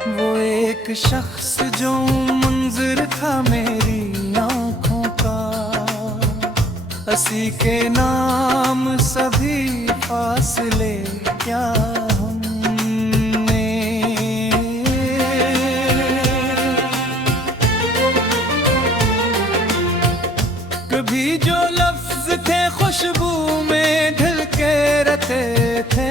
वो एक शख्स जो मंजर था मेरी आंखों का, हंसी के नाम सभी फासले क्या हमने। कभी जो लफ्ज थे खुशबू में ढल के रखे थे,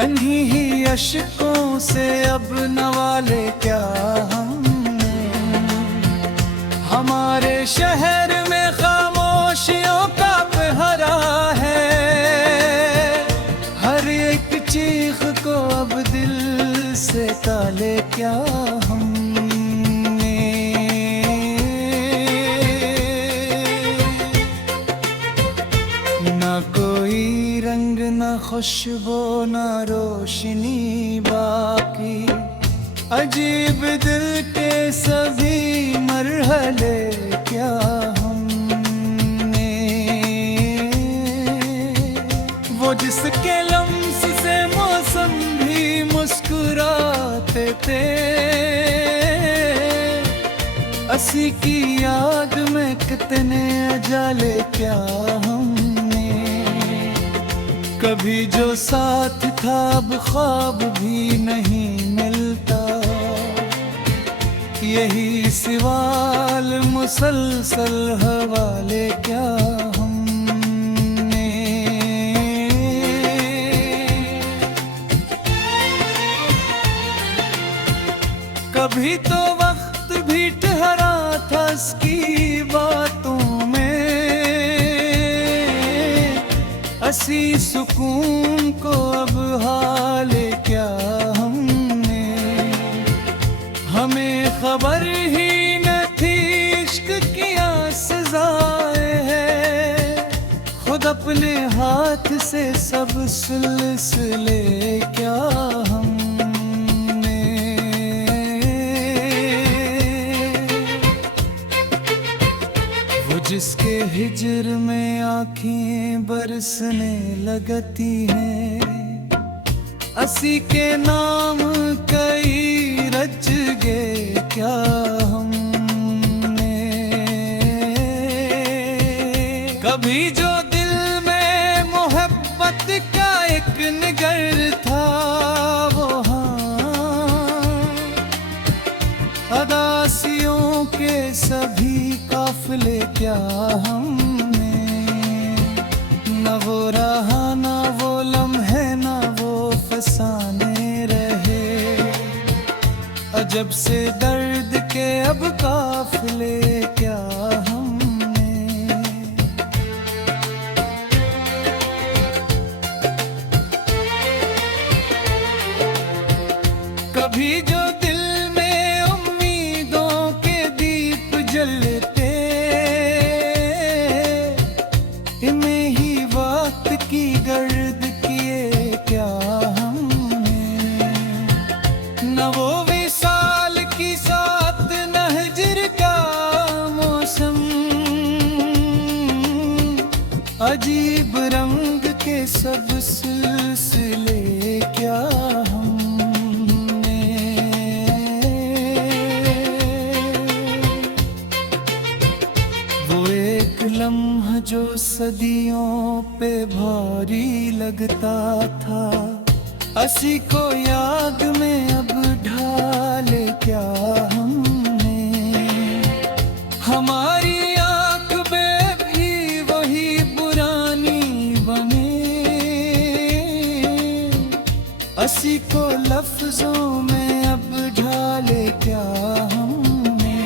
अन्ही ही अशकों से अब नवाले क्या हमने। हमारे शहर में खामोशियों का पहरा है, हर एक चीख को अब दिल से ताले क्या हमने। ना कोई रंग ना खुशबू ना रोशनी बाकी, अजीब दिल के सभी मरहले क्या हमने। वो जिसके लम्स से मौसम भी मुस्कुराते थे, असी की याद में कितने अजाले क्या हमने। कभी जो साथ था अब ख्वाब भी नहीं मिलता, यही सवाल मुसलसल हवाले क्या हमने। कभी तो वक्त भी ठहरा था इसकी बातों में, असी सुकून को अब हाले क्या हमने। हमें खबर ही न थी इश्क किया सजाए है, खुद अपने हाथ से सब सिलसिले क्या हमने। वो जिसके हिज्र में आँखें बरसने लगती हैं, असी के नाम कई रच गए क्या हमने। कभी जो दिल में मोहब्बत का एक निगर था, वो अदासियों के सभी काफिले क्या हमने। न वो रहा न वो लम्हे न वो फसाने रहे, अजब से दर्द के अब काफिले क्या हमने। कभी जो दिल में उम्मीदों के दीप जलते, इन्हें ही वक्त की गर्द किए क्या हमने। न वो विसाल की साथ न हिज्र का मौसम, अजीब रंग के सब सिलसिले क्या हमने। वो एक लम्हा जो सदियों पे भारी लगता था, असी को याद में अब ढाले क्या हमने। हमारी आँख में भी वही पुरानी बने, असी को लफ्जों में अब ढाले क्या हमने।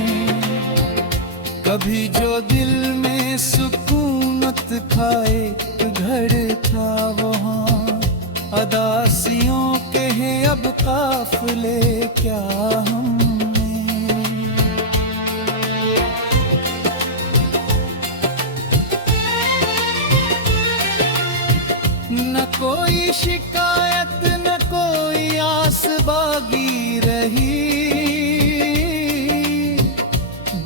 कभी जो दिल में सुकूनत खाए घर था, वहाँ अदासियों के हैं अब काफिले क्या हमने। न कोई शिकायत न कोई आस बागी रही,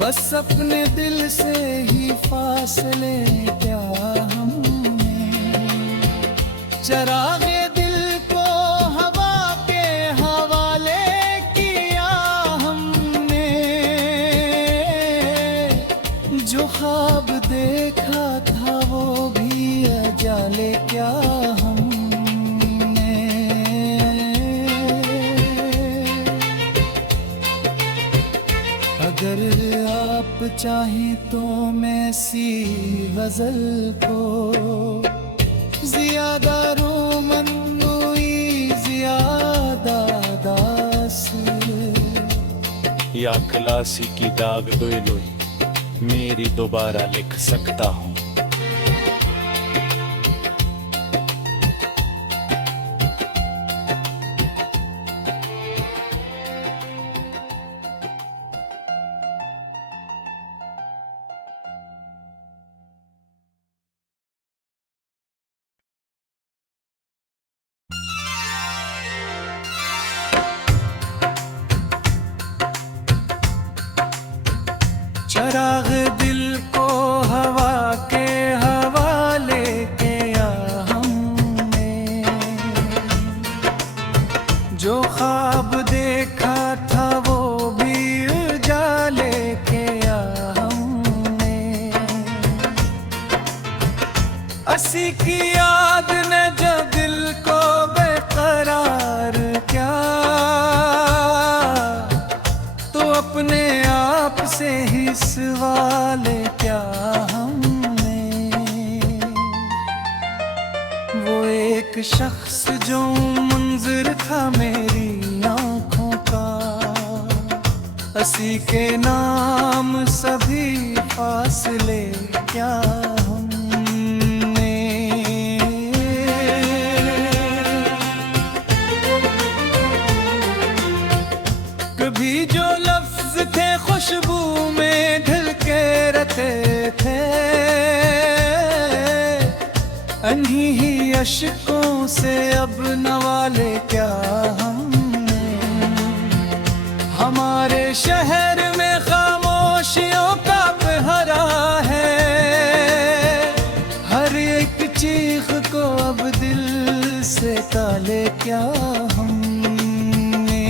बस अपने दिल से ही फासले क्या हमने। चरागे दिल को हवा चाहे तो मैं सी गजल को ज़ियादा रोमन्नोई ज़ियादा दास या खलासी की दाग दोई मेरी दोबारा लिख सकता हूँ। चराग दिल को हवा के हवाले किया हमने, जो ख्वाब देखा था वो भी उजाले किया हमने। असी की याद ने जो दिल को बेकरार किया, तो अपने आप से ही सवाल क्या हमने। वो एक शख्स जो मंजर था मेरी आंखों का, असी के नाम सभी फासले क्या हमने। कभी जो लफ्ज थे खुशबू में ढल के रखे थे, अन्हीं ही अश्कों से अब नवाले क्या हमने। हमारे शहर में खामोशियों का पहरा है, हर एक चीख को अब दिल से ताले क्या हमने।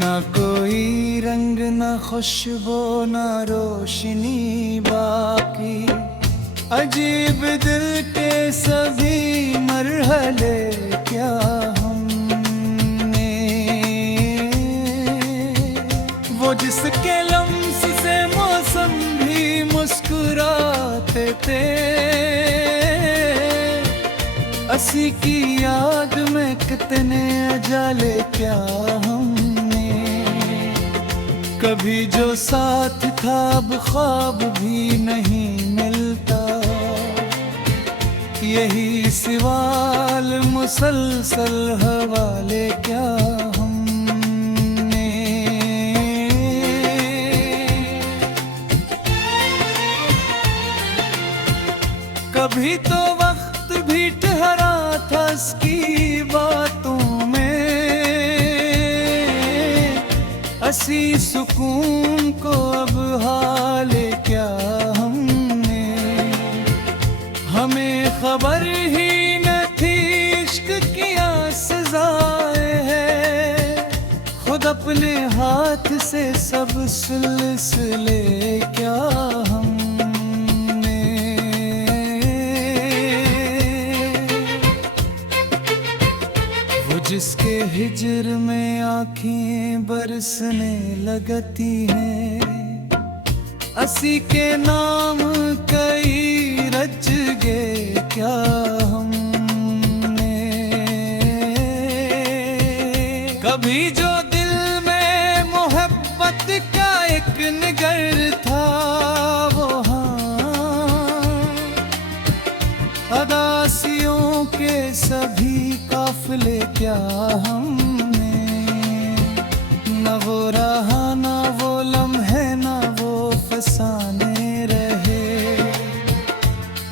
ना कोई रंग ना खुशबू ना रोशनी बाकी, अजीब दिल के सभी मरहले क्या हमने। वो जिसके लम्स से मौसम भी मुस्कुराते थे, असी की याद में कितने अजाले क्या हमने। कभी जो साथ था अब ख्वाब भी नहीं मिलता, यही सवाल मुसलसल हवाले क्या हमने। कभी तो वक्त भी ठहरा था इसकी बातों में, असी सुकून को अब हाले क्या हमने। हमें खबर ही न थी इश्क किया सजाए है, खुद अपने हाथ से सब सिलसिले क्या हमने। वो जिसके हिज्र में आँखें बरसने लगती हैं, असी के नाम कई रच गए क्या हमने। कभी जो दिल में मोहब्बत का एक निगर था, वो अदासियों के सभी काफिले क्या हमने। न वो रहा न वो लम्हे न वो फसाने रहे,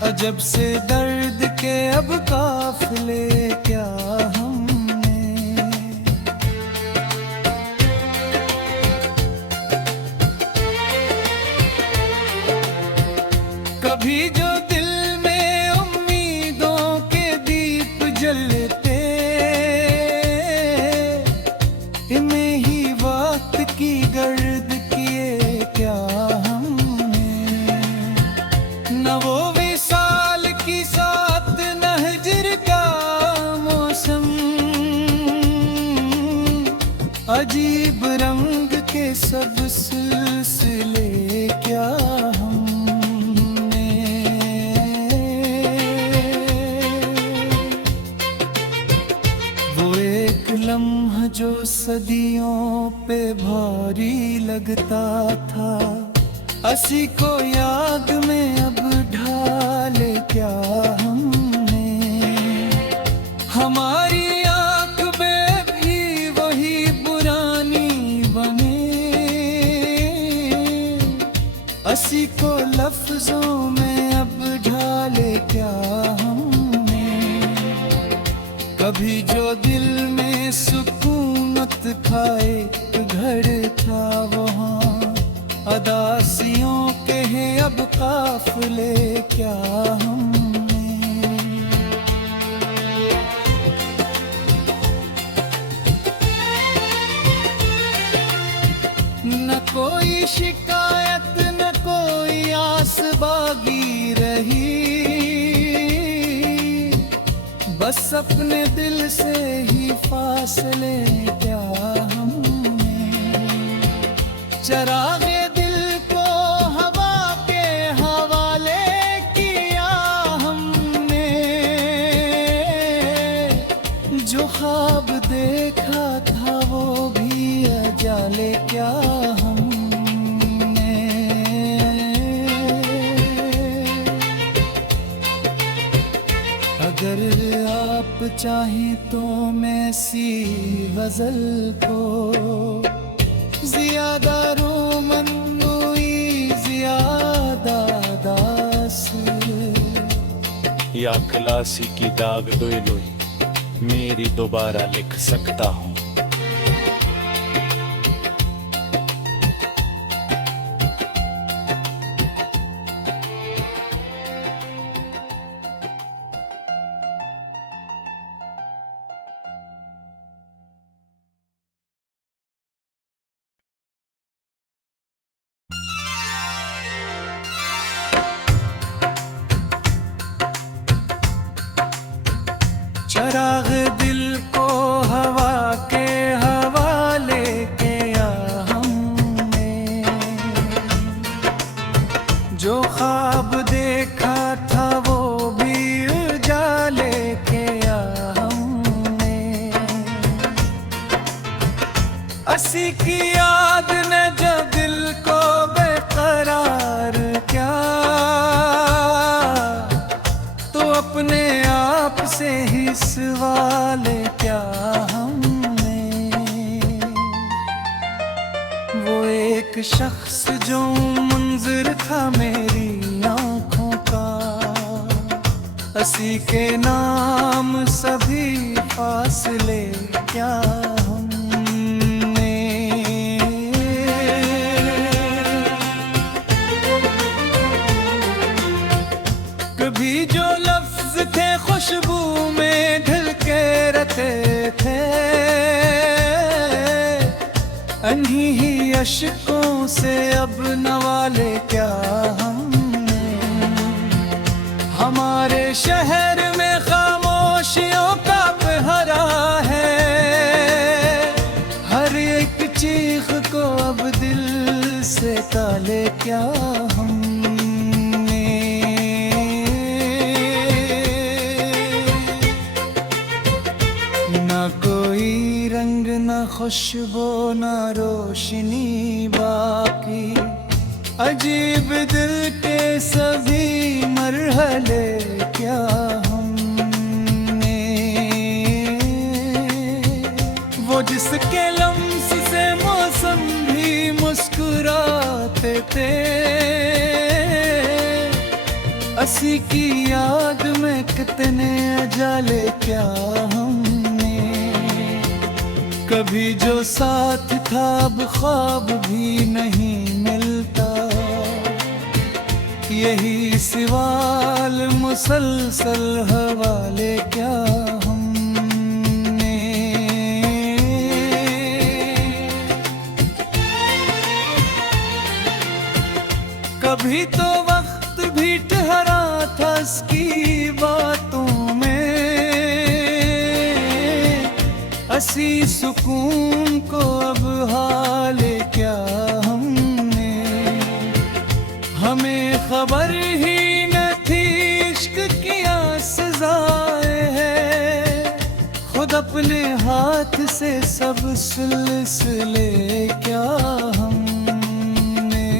अजब से दर्द के अब काफिले क्या हमने। कभी जो दिल में उम्मीदों के दीप जलते, इन्हें ही वक्त की गर्द किए क्या हमने। न वो विसाल की साथ न हिज्र का मौसम, जो सदियों पे भारी लगता था, असी को याद में अब ढाले क्या हमने। हमारी आंख में भी वही पुरानी बने, असी को लफ्जों में अब ढाले क्या हमने। कभी जो दिल में सुकूनत खाए घर था वहाँ, अदासियों के हैं अब काफिले क्या हमने। न कोई शिकायत न कोई आस बागी रही, बस अपने दिल से ही फासले क्या हमने। चरागे दिल को हवा के हवाले किया हमने, जो ख्वाब देखा था वो भी अजाले क्या हमने। अगर आप चाहें तो मैं सी गजल को ज़ियादा रोमन्नोई ज़ियादा दास, या खलासी की दाग दोई लोई मेरी दोबारा लिख सकता हूँ। चराग दिल को हवा के हवाले किया हमने, जो ख्वाब देखा था वो भी उजाले किया हमने। असी की याद ने जो दिल को बेकरार क्या, तो अपने आप से ही सवाल क्या हमने। वो एक शख्स जो मंजर था मेरी आंखों का, असी के नाम सभी फासले क्या हमने। कभी जो लफ्ज थे खुशबू में ढल के रखे थे, अन्हीं ही अश्कों से अब नवाले क्या हमने। हमारे शहर में खामोशियों का पहरा है, हर एक चीख को अब दिल से ताले क्या हमने। ना कोई रंग ना खुशबू ना रोशनी बाकी, अजीब दिल के सभी मरहले क्या हमने। वो जिसके लम्स से मौसम भी मुस्कुराते थे, असी की याद में कितने अजाले क्या हमने। कभी जो साथ था अब ख्वाब भी नहीं मिलता, यही सवाल मुसलसल हवाले क्या हमने। कभी तो वक्त भी ठहरा था इसकी बातों में, असी सुकून को अब हाले क्या हमने। हमें खबर ही न थी इश्क की सजाए है, खुद अपने अपने हाथ से सब सिलसिले क्या हमने,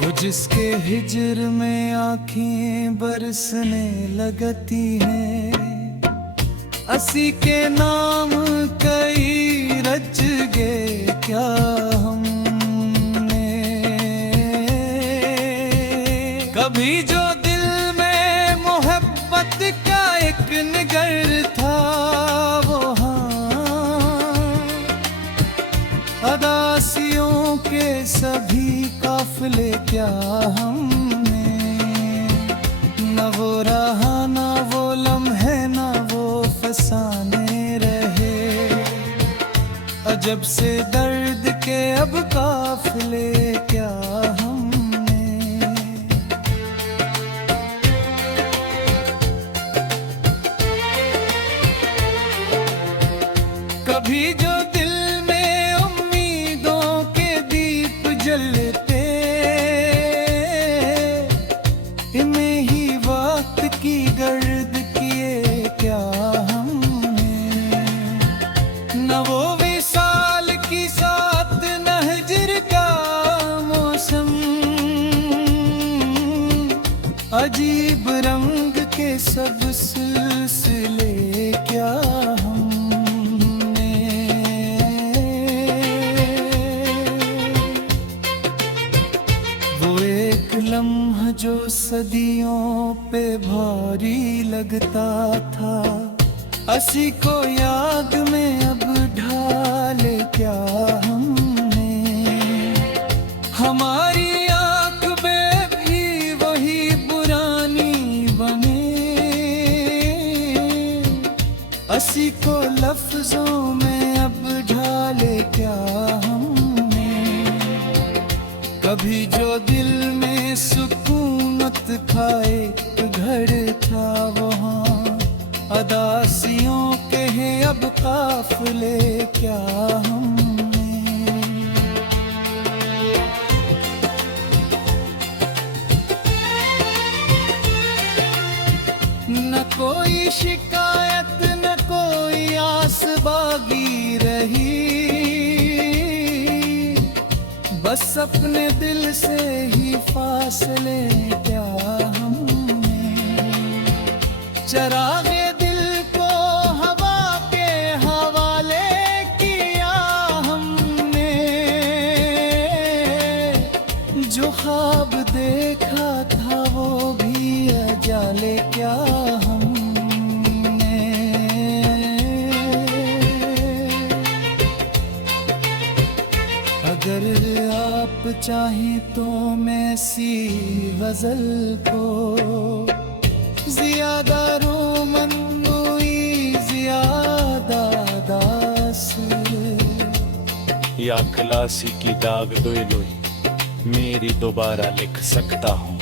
वो जिसके हिज्र में आँखें बरसने लगती हैं, असी के नाम कई रच गए क्या हमने। कभी जो दिल में मोहब्बत का एक निगर था, वो हाँ अदासियों के सभी काफिले क्या हमने। न वो रहा न वो लम्हे न वो फसाने रहे, अजब से दर्द के अब काफिले क्या हमने। कभी जो दिल में उम्मीदों के दीप जलते, इन्हें ही वक्त की गर्द किए क्या हमने। न वो विसाल की साथ न हिज्र का मौसम, अजीब रंग के सब सिलसिले क्या हमने। वो एक लम्हा जो सदियों पे भारी लगता था, असी को याद में अब ढाले क्या हमने। हमारी आँख में भी वही पुरानी बने, असी को लफ्जों में अब ढाले क्या हमने। कभी जो दिल में सुकूनत खाए घर था, वहाँ अदासियों के हैं अब काफिले क्या हमने। न कोई शिकायत न कोई आस बागी रही, बस अपने दिल से ही फासले क्या हमने। चरागे दिल को हवा के हवाले किया हमने, जो ख्वाब देखा था वो भी अजाले क्या हमने। अगर आप चाहें तो मैं सी गजल को ज़ियादा रोमनोई ज़ियादा दास, या खलासी की दाग दुई लुई मेरी दोबारा लिख सकता हूँ।